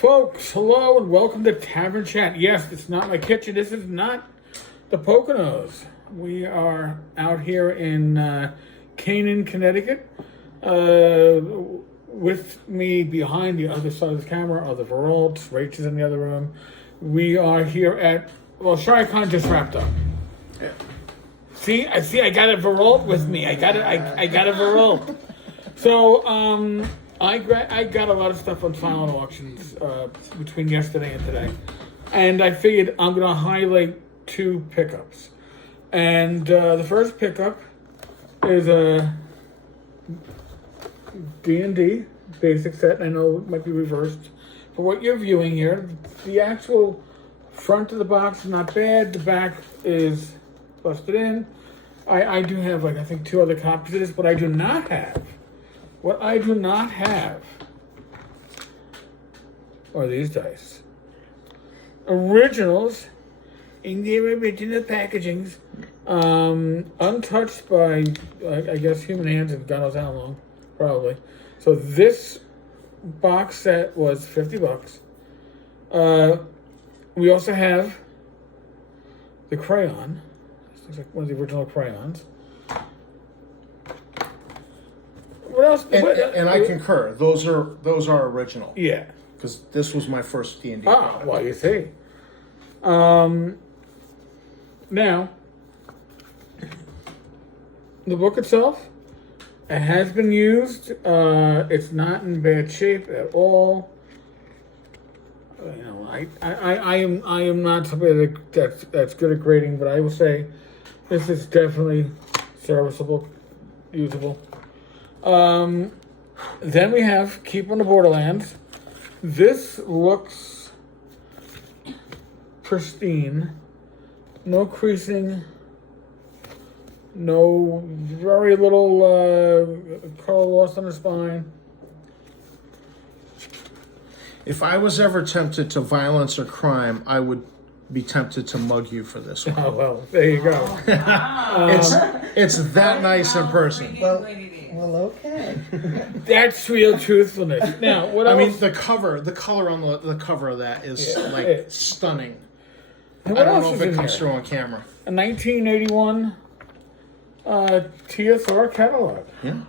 Folks, hello and welcome to Tavern Chat. Yes, it's not my kitchen. This is not the Poconos. We are out here in Canaan, Connecticut. With me behind the other side of the camera are the Verolts. Rach is in the other room. We are here at, ShireCon just wrapped up. Yeah. See, I got a Verolt with me. I got a Verolt. So, I got a lot of stuff on silent auctions between yesterday and today, and I figured I'm going to highlight two pickups. And the first pickup is a D&D basic set. I know it might be reversed for what you're viewing here. The actual front of the box is not bad. The back is busted in. I do have, I think 2 other copies of this, but I do not have. What I do not have are these dice. Originals in their original packagings, untouched by, I guess, human hands, and God knows how long, probably. So this box set was $50. We also have the crayon. This looks like one of the original crayons. What else? And I concur. Those are original. Yeah. Because this was my first D&D. Ah, well, you see. Now, the book itself, it has been used. It's not in bad shape at all. You know, I am not somebody that's good at grading, but I will say this is definitely serviceable, usable. Then we have Keep on the Borderlands. This looks pristine. No creasing. No, very little color loss on the spine. If I was ever tempted to violence or crime, I would be tempted to mug you for this one. Oh, well, there you go. It's that nice in person. Well, okay. That's real truthfulness. Now, what else? I mean, the color on the cover of that is stunning. I don't know if it comes through on camera. A 1981 TSR catalog. Yeah.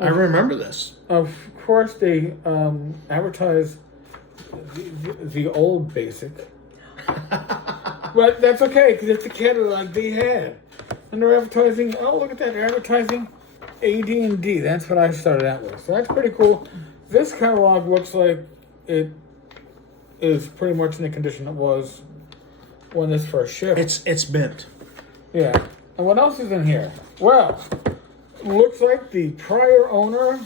I remember this. Of course, they advertise the old basic. But that's okay, because it's the catalog they had. And they're advertising, oh, look at that, they're advertising AD&D. That's what I started out with. So that's pretty cool. This catalog looks like it is pretty much in the condition it was when this first shipped. It's mint. Yeah. And what else is in here? Well, looks like the prior owner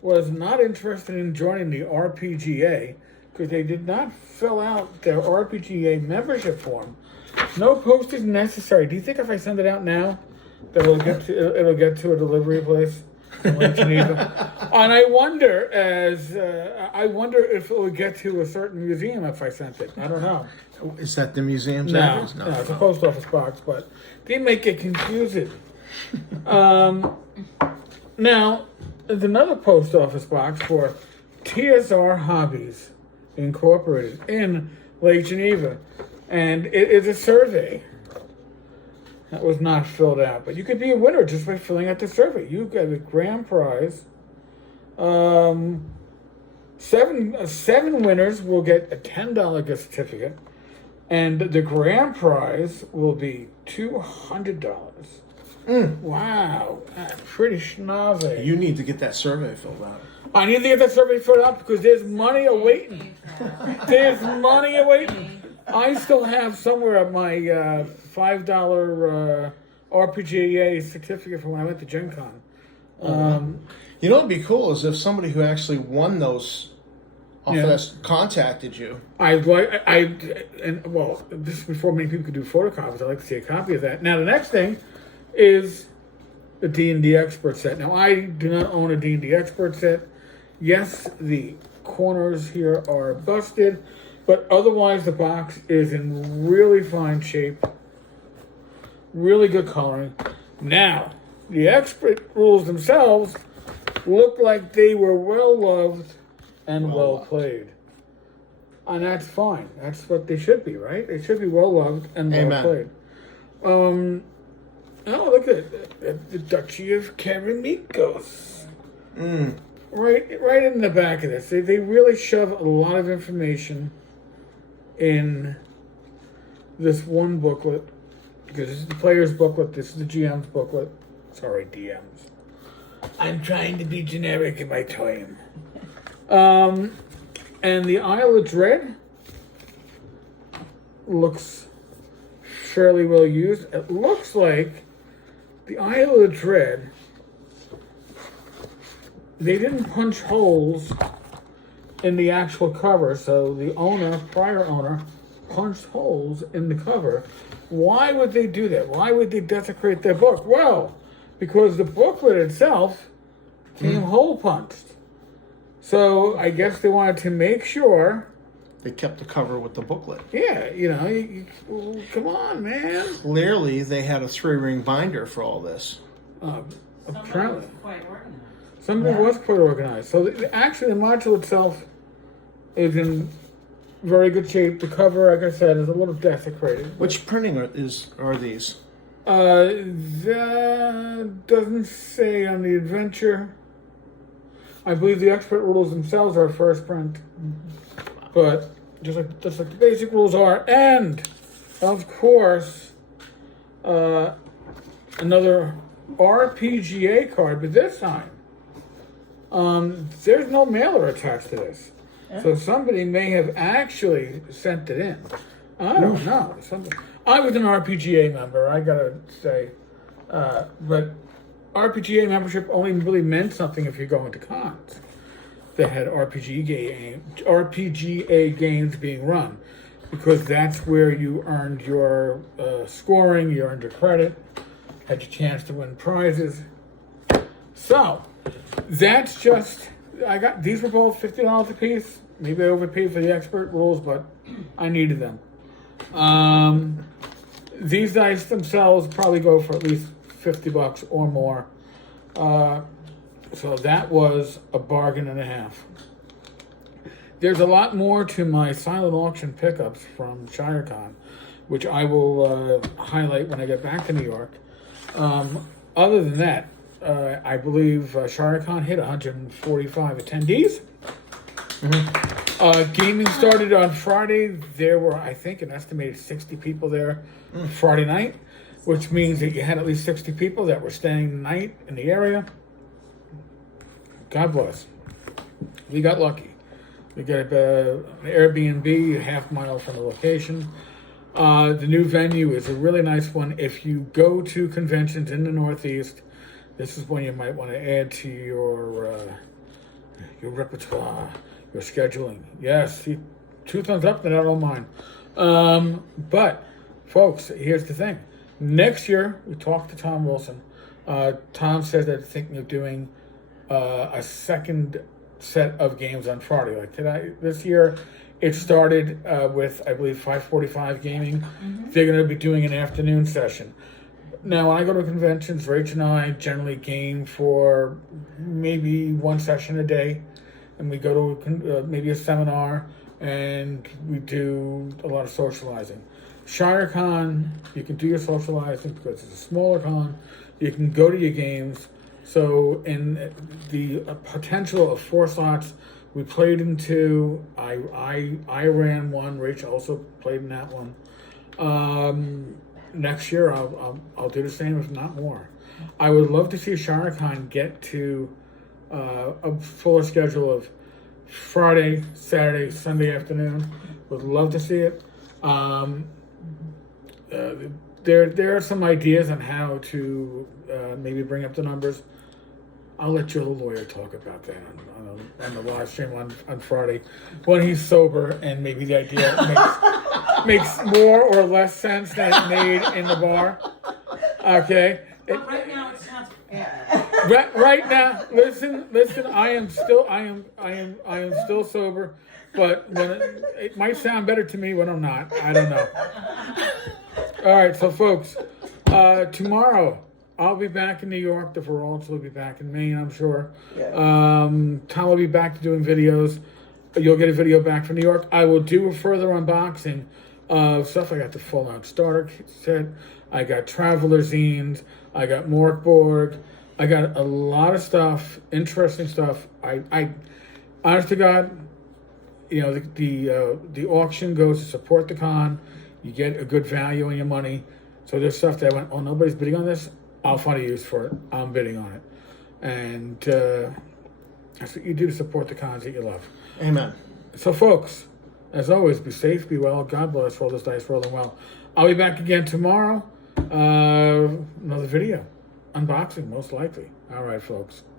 was not interested in joining the RPGA because they did not fill out their RPGA membership form. No postage necessary. Do you think if I send it out now, that it'll get to a delivery place in Lake Geneva? And I wonder if it would get to a certain museum if I sent it. I don't know. Is that the museum's No, address? no, it's a post office box, but they make it confusing. Now, there's another post office box for TSR Hobbies Incorporated in Lake Geneva. And it is a survey that was not filled out. But you could be a winner just by filling out the survey. You get a grand prize. Seven winners will get a $10 gift certificate. And the grand prize will be $200. Wow. That's pretty schnozzy. You need to get that survey filled out. I need to get that survey filled out because there's money awaiting. There's money awaiting. I still have somewhere my $5 RPGA certificate from when I went to Gen Con. You know what'd be cool is if somebody who actually won those off of this contacted you. This is before many people could do photocopies. I'd like to see a copy of that. Now, the next thing is the D&D Expert set. Now, I do not own a D&D Expert set. Yes, the corners here are busted. But otherwise, the box is in really fine shape. Really good coloring. Now, the expert rules themselves look like they were well loved and well played. And that's fine. That's what they should be, right? They should be well loved and well played. Oh, look at the Duchy of Karamikos. Right in the back of this. They really shove a lot of information in this one booklet. Because this is the player's booklet, this is the GM's booklet. Sorry, DMs. I'm trying to be generic in my time. And the Isle of Dread looks fairly well used. It looks like the Isle of Dread, they didn't punch holes in the actual cover, so the prior owner, punched holes in the cover. Why would they do that? Why would they desecrate their book? Well, because the booklet itself came hole punched. So I guess they wanted to make sure they kept the cover with the booklet. Yeah, come on, man. Clearly, they had a 3-ring binder for all this. Apparently. Somebody was Somebody was quite organized. quite organized. So actually, the module itself is in very good shape. The cover, like I said, is a little desecrated. Which printing are these? That doesn't say on the adventure. I believe the expert rules themselves are first print, but just like the basic rules are, and of course, another RPGA card, but this time, there's no mailer attached to this, so somebody may have actually sent it in. I don't know. I was an RPGA member, I gotta say, but RPGA membership only really meant something if you're going to cons that had RPGA games being run, because that's where you earned your scoring, you earned your credit, had your chance to win prizes. So that's just, these were both $50 a piece. Maybe I overpaid for the expert rules, but I needed them. These dice themselves probably go for at least $50 or more. So that was a bargain and a half. There's a lot more to my silent auction pickups from ShireCon, which I will highlight when I get back to New York. Other than that, I believe ShireCon hit 145 attendees. Gaming started on Friday. There were, I think, an estimated 60 people there Friday night, which means that you had at least 60 people that were staying the night in the area. God bless. We got lucky. We got an Airbnb a half mile from the location. The new venue is a really nice one. If you go to conventions in the Northeast, this is one you might want to add to your repertoire, your scheduling. Yes, 2 thumbs up, then I don't mind. But, folks, here's the thing. Next year, we talked to Tom Wilson. Tom said they're thinking of doing a second set of games on Friday. Like this year, it started with, I believe, 5:45 gaming. They're going to be doing an afternoon session. Now, when I go to conventions, Rach and I generally game for maybe one session a day. And we go to maybe a seminar, and we do a lot of socializing. ShireCon, you can do your socializing because it's a smaller con. You can go to your games. So in the potential of 4 slots, we played in 2. I ran one. Rachel also played in that one. Next year, I'll do the same, if not more. I would love to see ShireCon get to a fuller schedule of Friday, Saturday, Sunday afternoon. Would love to see it. There are some ideas on how to maybe bring up the numbers. I'll let your lawyer talk about that on the live stream on Friday when he's sober, and maybe the idea makes more or less sense than it made in the bar. Okay. But right now it sounds. Right now, listen. I am still sober, but it might sound better to me when I'm not. I don't know. All right, so folks, tomorrow I'll be back in New York. The Veralts will be back in Maine, I'm sure. Yeah. Tom will be back to doing videos. You'll get a video back from New York. I will do a further unboxing of stuff. I got the full-out starter set. I got Traveler zines. I got Morkborg. I got a lot of stuff, interesting stuff. I honest to God, you know, the auction goes to support the con. You get a good value on your money. So there's stuff that I went, oh, nobody's bidding on this. I'll find a use for it. I'm bidding on it. And that's what you do to support the cons that you love. Amen. So, folks, as always, be safe, be well. God bless. Roll those dice, roll them well. I'll be back again tomorrow. Another video. Unboxing, most likely. All right, folks.